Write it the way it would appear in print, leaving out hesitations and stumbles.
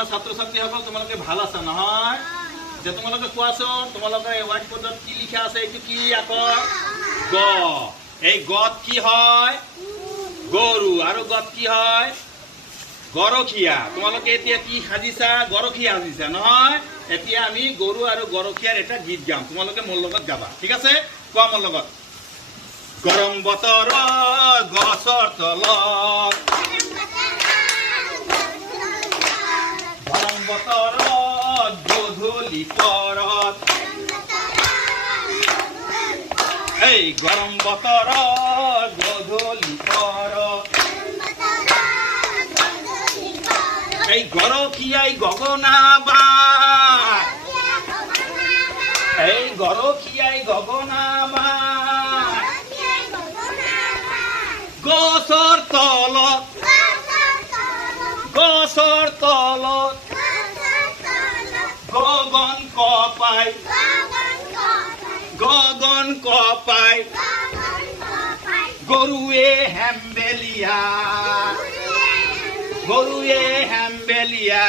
আমাৰ ছাত্ৰ ছাত্ৰীসকল তোমালোকে ভাল আছা নহয়? যে তোমালোকে কোৱাচোন তোমালোকৰ এই হোৱাইট বৰ্ডত কি লিখা আছে? এইটো কি আখৰ? গ। এই গত কি হয়? গৰু। আৰু গত কি হয়? গৰখীয়া। তোমালোকে এতিয়া কি সাজিছা? গৰখীয়া সাজিছা নহয়? এতিয়া আমি গৰু আৰু গৰখীয়াৰ এটা গীত গাম, তোমালোকে মোৰ লগত গাবা, ঠিক আছে? কোৱা মোৰ লগত। গৰম বতৰত গছৰ তলত, গৰম বতৰত গধূলি পৰত, এই গৰম বতৰত গধূলি পৰত, এই গৰখীয়াই গগনা বায়, এই গৰখীয়াই গগনা বায়, গছৰ তলত, গছৰ তলত, গগন কপাই, গগন কপাই, গৰুৱে হেম্বেলিয়া, গৰুৱে হেম্বেলিয়া।